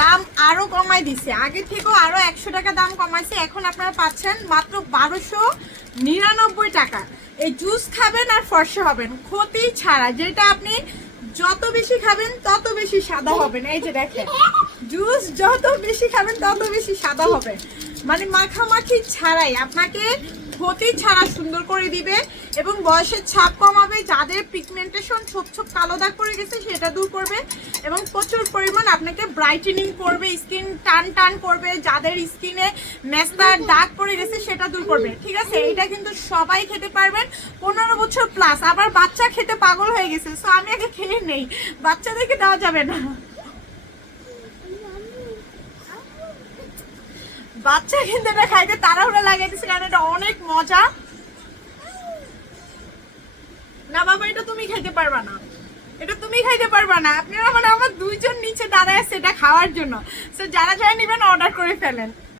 দাম আরো কমাই দিছে, আগে থেকেও আরো 100 টাকা দাম কমাইছে। এখন আপনারা পাচ্ছেন মাত্র 1299 টাকা। এই জুস খাবেন আর ফর্সা হবেন ক্ষতি ছাড়া, যেটা আপনি যত বেশি খাবেন তত বেশি সাদা হবেন। এই যে দেখেন, জুস যত বেশি খাবেন তত বেশি সাদা হবে, মানে মাখামাখি ছাড়াই আপনাকে ক্ষতি ছাড়া সুন্দর করে দিবে এবং বয়সের ছাপ কমাবে। যাদের পিগমেন্টেশন ছোপ ছোপ কালো দাগ পড়ে গেছে সেটা দূর করবে এবং প্রচুর পরিমাণ আপনাকে ব্রাইটেনিং করবে, স্কিন টান টান করবে। যাদের স্কিনে মেস্তার দাগ পড়ে গেছে সেটা দূর করবে। ঠিক আছে, এটা কিন্তু সবাই খেতে পারবেন, 15 বছর প্লাস। আবার বাচ্চা খেতে পাগল হয়ে গেছে, সো আমি আগে খেয়ে নেই, বাচ্চাদেরকে দেওয়া যাবে না। বাচ্চা কিন্তু এটা খাইতে তাড়াহুড়া লাগাইতেছে, কারণ এটা অনেক মজা। না বাবা, এটা তুমি খাইতে পারবা না, এটা তুমি খাইতে পারবা না। আপনারা মানে আমার দুইজন নিচে দাঁড়ায় আছে এটা খাওয়ার জন্য। সো যারা যারা নেবেন অর্ডার করে ফেলেন।